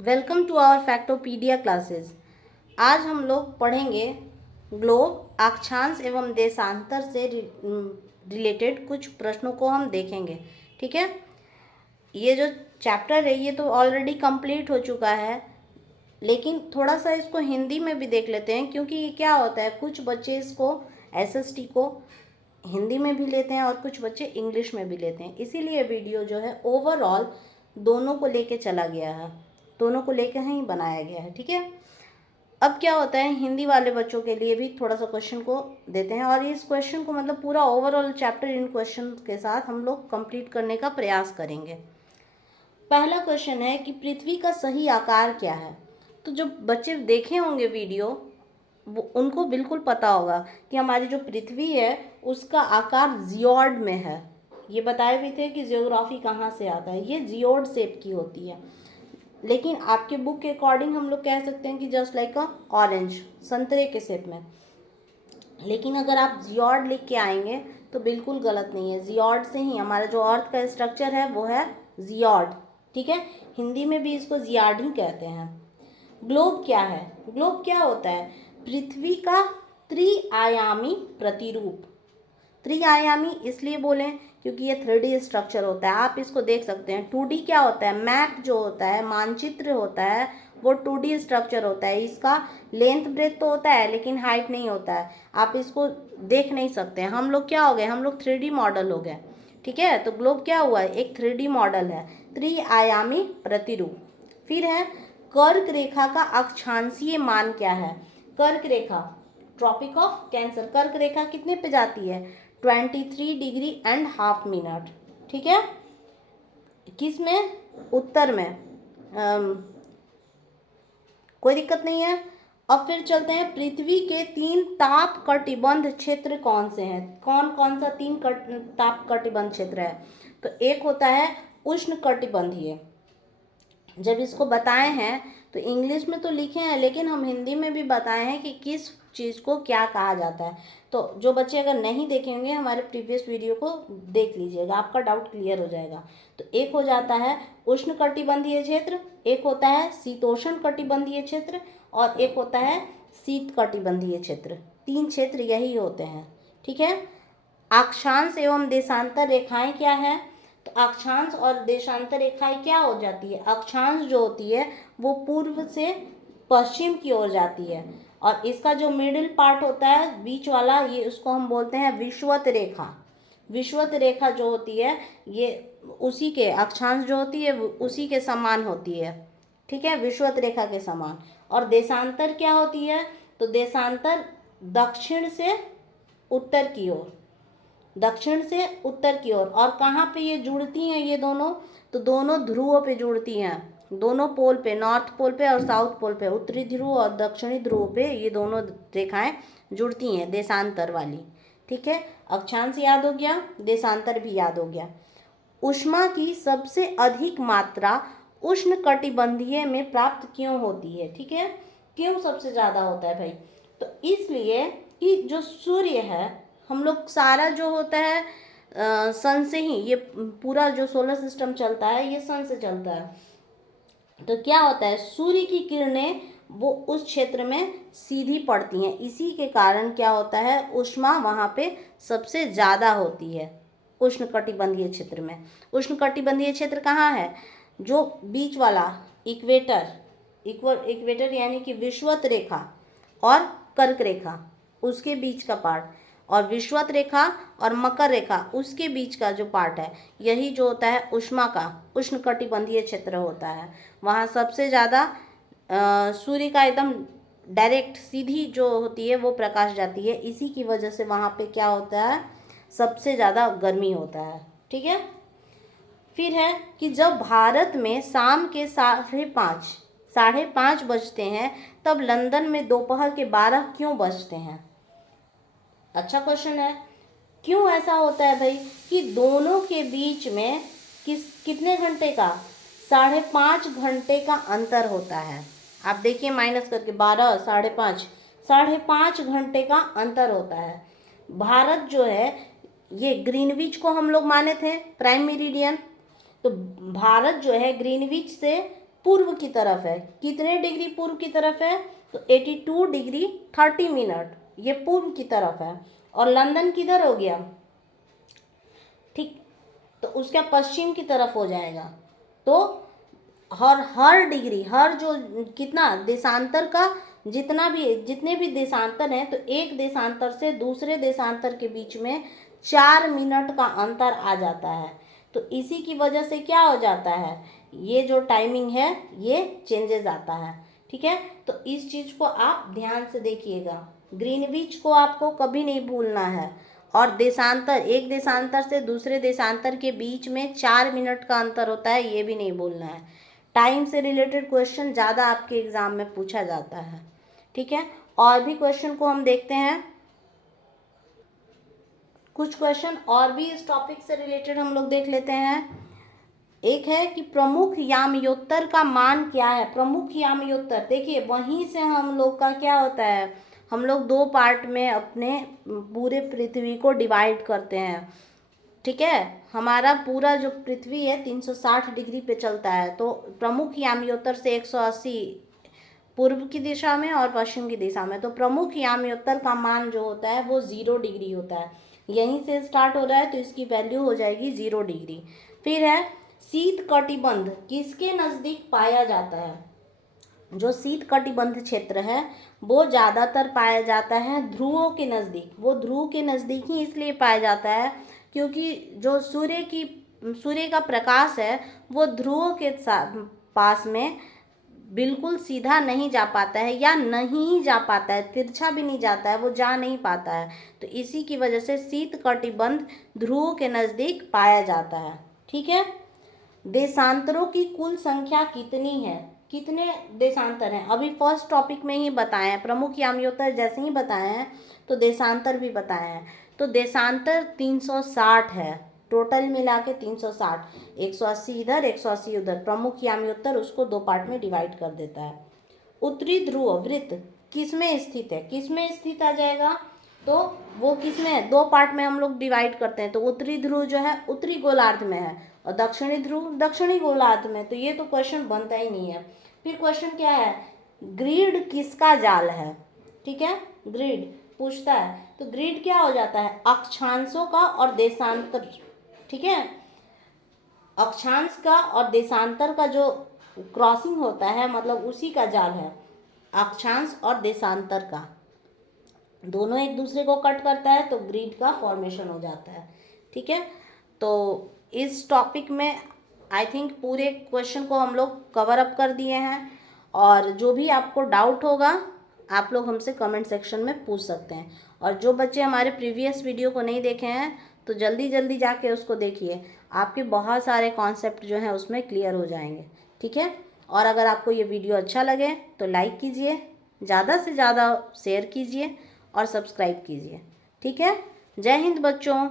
Welcome to our factopedia classes. आज हम लोग पढ़ेंगे ग्लोब, अक्षांश एवं देशांतर से रिलेटेड कुछ प्रश्नों को हम देखेंगे। ठीक है, ये जो चैप्टर है ये तो ऑलरेडी कंप्लीट हो चुका है, लेकिन थोड़ा सा इसको हिंदी में भी देख लेते हैं, क्योंकि ये क्या होता है, कुछ बच्चे इसको एसएसटी को हिंदी में भी लेते हैं और कुछ बच्चे इंग्लिश में भी लेते हैं। इसीलिए वीडियो जो है ओवरऑल दोनों को लेके चला गया है, दोनों को लेकर ही बनाया गया है। ठीक है, अब क्या होता है, हिंदी वाले बच्चों के लिए भी थोड़ा सा क्वेश्चन को देते हैं और इस क्वेश्चन को मतलब पूरा ओवरऑल चैप्टर इन क्वेश्चन के साथ हम लोग कंप्लीट करने का प्रयास करेंगे। पहला क्वेश्चन है कि पृथ्वी का सही आकार क्या है। तो जो बच्चे देखे होंगे वीडियो वो उनको बिल्कुल पता होगा कि हमारी जो पृथ्वी है उसका आकार जियोड में है। ये बताए भी थे कि जियोग्राफी कहाँ से आता है, ये जियोड शेप की होती है, लेकिन आपके बुक के अकॉर्डिंग हम लोग कह सकते हैं कि जस्ट लाइक अ ऑरेंज, संतरे के शेप में। लेकिन अगर आप जियोड लिख के आएंगे तो बिल्कुल गलत नहीं है, जियोड से ही हमारा जो अर्थ का स्ट्रक्चर है वो है जियोड। ठीक है, हिंदी में भी इसको जियाड ही कहते हैं। ग्लोब क्या है? ग्लोब क्या होता है? पृथ्वी का त्रिआयामी प्रतिरूप। त्रिआयामी इसलिए बोलें क्योंकि ये 3D स्ट्रक्चर होता है। आप इसको देख सकते हैं। 2D क्या होता है? मैप जो होता है, मानचित्र होता है, वो 2D स्ट्रक्चर होता है। इसका लेंथ ब्रेथ तो होता है लेकिन हाइट नहीं होता है, आप इसको देख नहीं सकते। हम लोग क्या हो गए, हम लोग 3D मॉडल हो गए। ठीक है, तो ग्लोब क्या हुआ है? एक 3D मॉडल है, त्रिआयामी प्रतिरूप। फिर है कर्क रेखा का अक्षांशीय मान क्या है? कर्क रेखा, ट्रॉपिक ऑफ कैंसर, कर्क रेखा कितने पे जाती है? 23 डिग्री एंड हाफ मिनट। ठीक है, किस में? उत्तर में। कोई दिक्कत नहीं है। अब फिर चलते हैं, पृथ्वी के 3 ताप कटिबंध क्षेत्र कौन से हैं? कौन कौन सा 3 ताप कटिबंध क्षेत्र है? तो एक होता है उष्ण कटिबंधीय। जब इसको बताए हैं तो इंग्लिश में तो लिखे हैं, लेकिन हम हिंदी में भी बताए हैं कि किस चीज़ को क्या कहा जाता है। तो जो बच्चे अगर नहीं देखेंगे हमारे प्रीवियस वीडियो को देख लीजिएगा, आपका डाउट क्लियर हो जाएगा। तो एक हो जाता है उष्ण कटिबंधीय क्षेत्र, एक होता है शीतोष्ण कटिबंधीय क्षेत्र, और एक होता है शीत कटिबंधीय क्षेत्र। 3 क्षेत्र यही होते हैं। ठीक है, अक्षांश एवं देशांतर रेखाएं क्या है? तो अक्षांश और देशांतर रेखाएं क्या हो जाती है? अक्षांश जो होती है वो पूर्व से पश्चिम की ओर जाती है, और इसका जो मिडिल पार्ट होता है बीच वाला, ये उसको हम बोलते हैं विषुवत रेखा। विषुवत रेखा जो होती है ये उसी के, अक्षांश जो होती है उसी के समान होती है। ठीक है, विषुवत रेखा के समान। और देशांतर क्या होती है? तो देशांतर दक्षिण से उत्तर की ओर, दक्षिण से उत्तर की ओर। और कहाँ पे ये जुड़ती हैं ये दोनों? तो दोनों ध्रुवों पे जुड़ती हैं, दोनों पोल पे, नॉर्थ पोल पे और साउथ पोल पे, उत्तरी ध्रुव और दक्षिणी ध्रुव पे ये दोनों रेखाएं जुड़ती हैं, देशांतर वाली। ठीक है, अक्षांश याद हो गया, देशांतर भी याद हो गया। ऊष्मा की सबसे अधिक मात्रा उष्ण कटिबंधीय में प्राप्त क्यों होती है? ठीक है, क्यों सबसे ज़्यादा होता है भाई? तो इसलिए कि जो सूर्य है, हम लोग सारा जो होता है सन से ही, ये पूरा जो सोलर सिस्टम चलता है ये सन से चलता है। तो क्या होता है, सूर्य की किरणें वो उस क्षेत्र में सीधी पड़ती हैं, इसी के कारण क्या होता है, ऊष्मा वहाँ पे सबसे ज़्यादा होती है उष्ण कटिबंधीय क्षेत्र में। उष्ण कटिबंधीय क्षेत्र कहाँ है? जो बीच वाला इक्वेटर, इक्वेटर यानी कि विषुवत रेखा और कर्क रेखा, उसके बीच का पार्ट, और विषुवत रेखा और मकर रेखा उसके बीच का जो पार्ट है, यही जो होता है ऊष्मा का उष्ण कटिबंधीय क्षेत्र होता है। वहाँ सबसे ज़्यादा सूर्य का एकदम डायरेक्ट सीधी जो होती है वो प्रकाश जाती है, इसी की वजह से वहाँ पे क्या होता है, सबसे ज़्यादा गर्मी होता है। ठीक है, फिर है कि जब भारत में शाम के 5:30 बजते हैं तब लंदन में दोपहर के 12 क्यों बजते हैं? अच्छा क्वेश्चन है। क्यों ऐसा होता है भाई कि दोनों के बीच में कितने घंटे का, 5.5 घंटे का अंतर होता है। आप देखिए माइनस करके 12, 5.5 घंटे का अंतर होता है। भारत जो है ये ग्रीनविच को हम लोग माने थे प्राइम मेरिडियन, तो भारत जो है ग्रीनविच से पूर्व की तरफ है। कितने डिग्री पूर्व की तरफ है? तो 82 डिग्री 30 मिनट, ये पूर्व की तरफ है। और लंदन किधर हो गया? ठीक, तो उसका पश्चिम की तरफ हो जाएगा। तो हर डिग्री, हर जो कितना देशांतर का जितने भी देशांतर हैं, तो एक देशांतर से दूसरे देशांतर के बीच में 4 मिनट का अंतर आ जाता है। तो इसी की वजह से क्या हो जाता है, ये जो टाइमिंग है ये चेंजेस आता है। ठीक है, तो इस चीज़ को आप ध्यान से देखिएगा। ग्रीनविच को आपको कभी नहीं भूलना है। और देशांतर, एक देशांतर से दूसरे देशांतर के बीच में 4 मिनट का अंतर होता है, ये भी नहीं भूलना है। टाइम से रिलेटेड क्वेश्चन ज़्यादा आपके एग्ज़ाम में पूछा जाता है। ठीक है, और भी क्वेश्चन को हम देखते हैं। कुछ क्वेश्चन और भी इस टॉपिक से रिलेटेड हम लोग देख लेते हैं। एक है कि प्रमुख यामयोत्तर का मान क्या है? प्रमुख यामयोत्तर, देखिए वहीं से हम लोग का क्या होता है, हम लोग 2 पार्ट में अपने पूरे पृथ्वी को डिवाइड करते हैं। ठीक है, हमारा पूरा जो पृथ्वी है 360 डिग्री पे चलता है। तो प्रमुख यामयोत्तर से 180 पूर्व की दिशा में और पश्चिम की दिशा में। तो प्रमुख यामयोत्तर का मान जो होता है वो 0 डिग्री होता है। यहीं से स्टार्ट हो रहा है तो इसकी वैल्यू हो जाएगी 0 डिग्री। फिर है शीत कटिबंध किसके नज़दीक पाया जाता है? जो शीत कटिबंध क्षेत्र है वो ज़्यादातर पाया जाता है ध्रुवों के नज़दीक। वो ध्रुव के नज़दीक ही इसलिए पाया जाता है क्योंकि जो सूर्य का प्रकाश है वो ध्रुवों के पास में बिल्कुल सीधा नहीं जा पाता है, या नहीं जा पाता है, तिरछा भी नहीं जाता है, वो जा नहीं पाता है। तो इसी की वजह से शीत कटिबंध ध्रुवों के नज़दीक पाया जाता है। ठीक है, देशांतरों की कुल संख्या कितनी है? कितने देशांतर हैं? अभी फर्स्ट टॉपिक में ही बताए हैं, प्रमुख यामयोत्तर जैसे ही बताए हैं तो देशांतर भी बताए हैं। तो देशांतर 360 है, टोटल मिला के 360, 180 इधर 180 उधर। प्रमुख यामयोत्तर उसको 2 पार्ट में डिवाइड कर देता है। उत्तरी ध्रुव वृत्त किस में स्थित है? किस में स्थित आ जाएगा? तो वो किस में, 2 पार्ट में हम लोग डिवाइड करते हैं। तो उत्तरी ध्रुव जो है उत्तरी गोलार्ध में है और दक्षिणी ध्रुव दक्षिणी गोलार्ध में। तो ये तो क्वेश्चन बनता ही नहीं है। फिर क्वेश्चन क्या है, ग्रिड किसका जाल है? ठीक है, ग्रिड पूछता है। तो ग्रिड क्या हो जाता है, अक्षांशों का और देशांतर। ठीक है, अक्षांश का और देशांतर का जो क्रॉसिंग होता है मतलब उसी का जाल है। अक्षांश और देशांतर का दोनों एक दूसरे को कट करता है तो ग्रिड का फॉर्मेशन हो जाता है। ठीक है, तो इस टॉपिक में आई थिंक पूरे क्वेश्चन को हम लोग कवर अप कर दिए हैं। और जो भी आपको डाउट होगा आप लोग हमसे कमेंट सेक्शन में पूछ सकते हैं। और जो बच्चे हमारे प्रीवियस वीडियो को नहीं देखे हैं तो जल्दी जल्दी जाके उसको देखिए, आपके बहुत सारे कॉन्सेप्ट जो हैं उसमें क्लियर हो जाएंगे। ठीक है, और अगर आपको ये वीडियो अच्छा लगे तो लाइक कीजिए, ज़्यादा से ज़्यादा शेयर कीजिए और सब्सक्राइब कीजिए। ठीक है, जय हिंद बच्चों।